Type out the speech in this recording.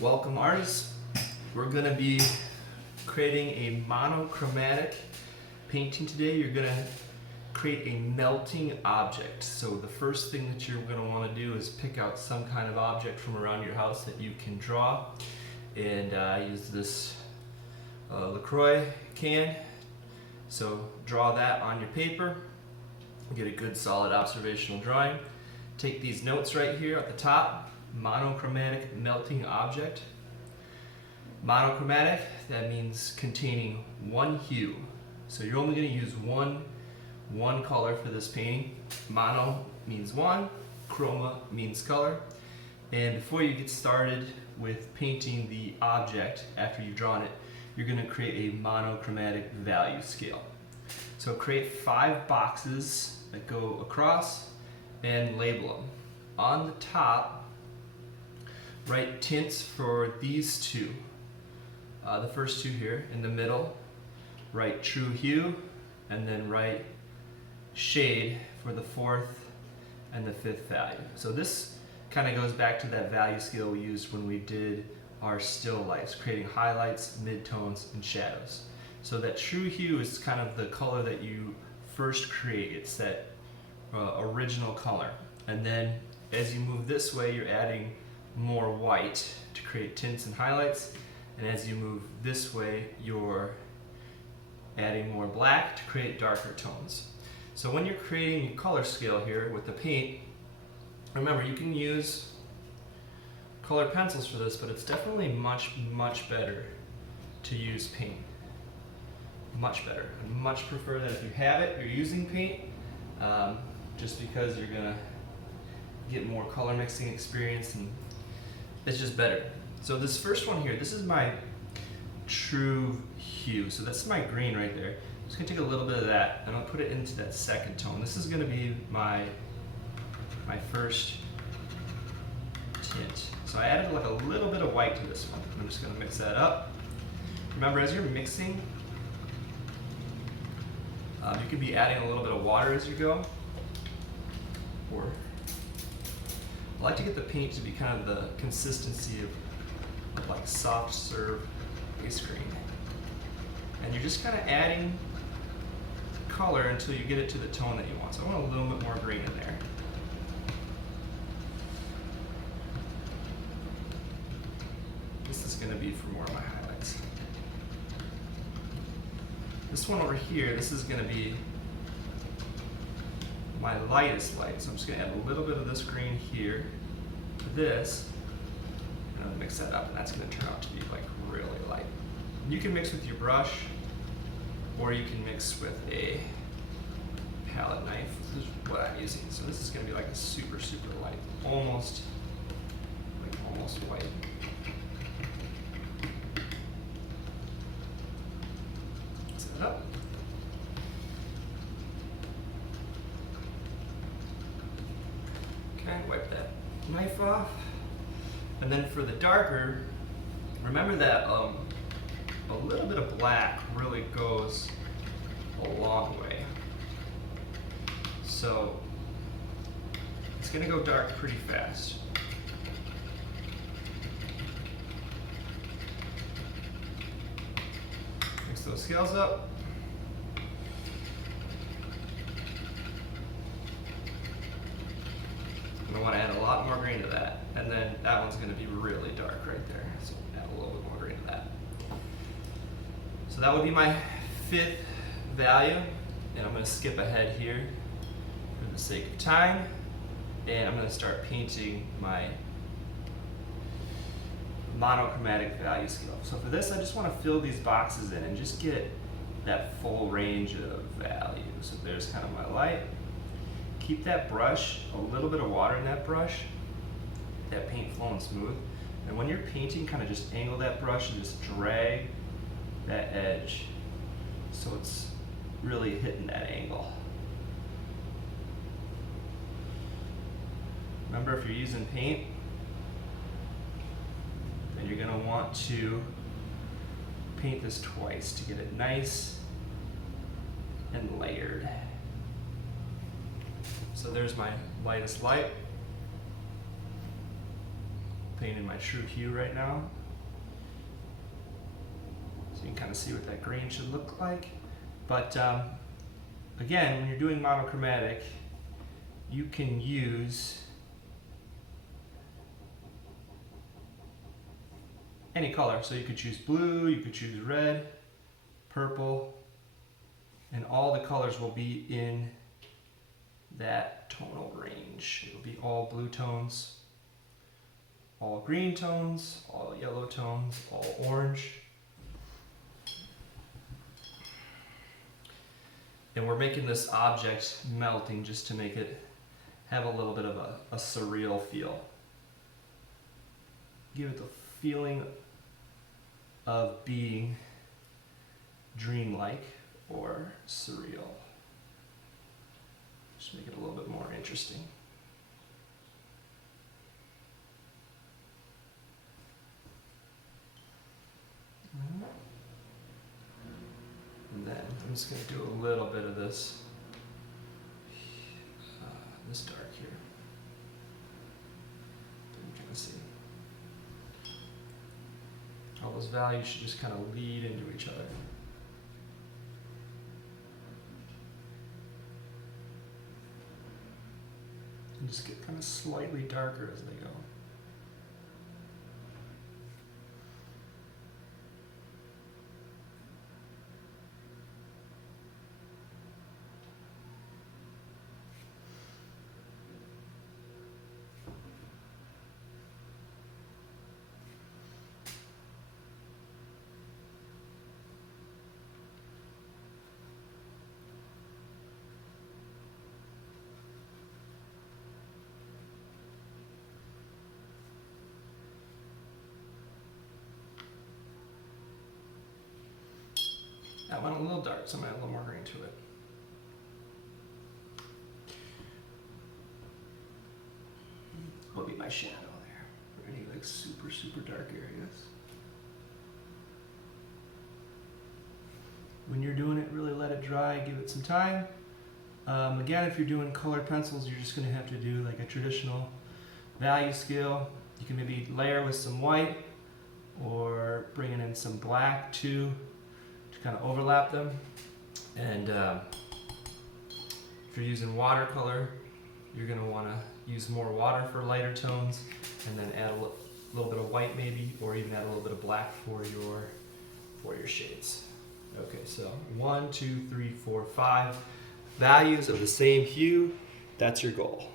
Welcome artists. We're going to be creating a monochromatic painting today. You're going to create a melting object. So the first thing that you're going to want to do is pick out some kind of object from around your house that you can draw, and use this LaCroix can. So draw that on your paper, get a good solid observational drawing. Take these notes right here at the top. Monochromatic melting object. Monochromatic, that means containing one hue. So you're only going to use one color for this painting. Mono means one, chroma means color. And before you get started with painting the object, after you've drawn it, you're going to create a monochromatic value scale. So create 5 boxes that go across and label them. On the top, write tints for these two. The first two here. In the middle, write true hue, and then write shade for the 4th and the 5th value. So this kind of goes back to that value scale we used when we did our still lifes, creating highlights, midtones, and shadows. So that true hue is kind of the color that you first create. It's that original color. And then as you move this way, you're adding more white to create tints and highlights, and as you move this way, you're adding more black to create darker tones. So when you're creating your color scale here with the paint, remember you can use colored pencils for this, but it's definitely much better to use paint. Much better. I much prefer that if you have it, you're using paint, just because you're gonna get more color mixing experience, and it's just better. So this first one here, this is my true hue. So that's my green right there. I'm just gonna take a little bit of that and I'll put it into that second tone. This is gonna be my first tint. So I added like a little bit of white to this one. I'm just gonna mix that up. Remember, as you're mixing, you could be adding a little bit of water as you go, or I like to get the paint to be kind of the consistency of like soft serve ice cream. And you're just kind of adding color until you get it to the tone that you want. So I want a little bit more green in there. This is going to be for more of my highlights. This one over here, this is going to be my lightest light, so I'm just going to add a little bit of this green here to this, and I'll mix that up, and that's going to turn out to be like really light. You can mix with your brush, or you can mix with a palette knife. This is what I'm using. So this is going to be like a super light, almost white. Set it up. Wipe that knife off. And then for the darker, remember that a little bit of black really goes a long way. So it's going to go dark pretty fast. Mix those scales up. I want to add a lot more green to that, and then that one's going to be really dark right there, so add a little bit more green to that. So that would be my 5th value, and I'm going to skip ahead here for the sake of time, and I'm going to start painting my monochromatic value scale. So for this, I just want to fill these boxes in and just get that full range of value. So there's kind of my light. Keep that brush, a little bit of water in that brush, that paint flowing smooth. And when you're painting, kind of just angle that brush and just drag that edge so it's really hitting that angle. Remember, if you're using paint, then you're going to want to paint this twice to get it nice and layered. So there's my lightest light. painting my true hue right now. So you can kind of see what that grain should look like. But again, when you're doing monochromatic, you can use any color. So you could choose blue, you could choose red, purple, and all the colors will be in that tonal range. It'll be all blue tones, all green tones, all yellow tones, all orange. And we're making this object melting just to make it have a little bit of a surreal feel. Give it the feeling of being dreamlike or surreal. Just make it a little bit more interesting. And then I'm just going to do a little bit of this, this dark here. You can see all those values should just kind of lead into each other. And just get kind of slightly darker as they go. That went a little dark, so I'm going to add a little more green to it. Will be my shadow there. For any like super, super dark areas. When you're doing it, really let it dry, give it some time. Again, if you're doing colored pencils, you're just going to have to do like a traditional value scale. You can maybe layer with some white or bringing in some black too, to kind of overlap them. And if you're using watercolor, you're going to want to use more water for lighter tones, and then add a little bit of white maybe, or even add a little bit of black for your shades. Okay, so 1, 2, 3, 4, 5 values of the same hue. That's your goal.